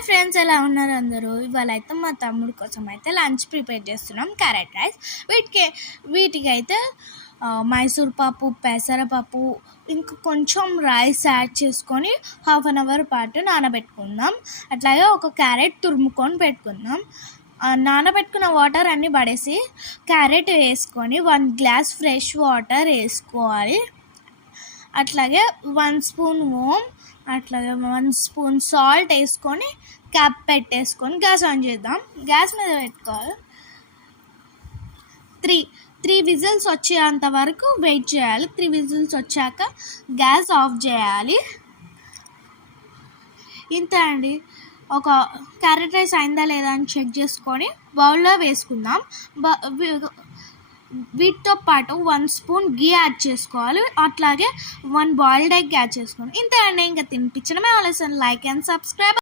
Hi friends, ఎలా ఉన్నారు అందరూ? ఇవాళ అయితే మా తమ్ముడి కోసం అయితే లంచ్ ప్రిపేర్ చేస్తున్నాం, క్యారెట్ రైస్. వీటికైతే మైసూర్ పప్పు, పెసరపప్పు, ఇంకా కొంచెం రైస్ యాడ్ చేసుకొని 1/2 అవర్ పాటు నానబెట్టుకుందాం. అట్లాగే ఒక క్యారెట్ తురుముకొని పెట్టుకుందాం. నానబెట్టుకున్న వాటర్ అన్నీ పడేసి క్యారెట్ వేసుకొని 1 గ్లాస్ ఫ్రెష్ వాటర్ వేసుకోవాలి. అట్లాగే 1 స్పూన్ ఓమ్, అట్లాగే 1 స్పూన్ సాల్ట్ వేసుకొని క్యాప్ పెట్టేసుకొని గ్యాస్ ఆన్ చేద్దాం. గ్యాస్ మీద పెట్టుకోవాలి. 3 విజిల్స్ వచ్చేంత వరకు వెయిట్ చేయాలి. 3 విజిల్స్ వచ్చాక గ్యాస్ ఆఫ్ చేయాలి. ఇంత అండి. ఒక క్యారెట్ రైస్ అయిందా లేదా అని చెక్ చేసుకొని బౌల్లో వేసుకుందాం. వీటితో పాటు 1 స్పూన్ గీ యాడ్ చేసుకోవాలి. అట్లాగే 1 బాయిల్డ్ ఎగ్ యాడ్ చేసుకోండి. ఇంతే అండి. ఇంకా తినిపించడమే ఆలస్యం. Like and subscribe.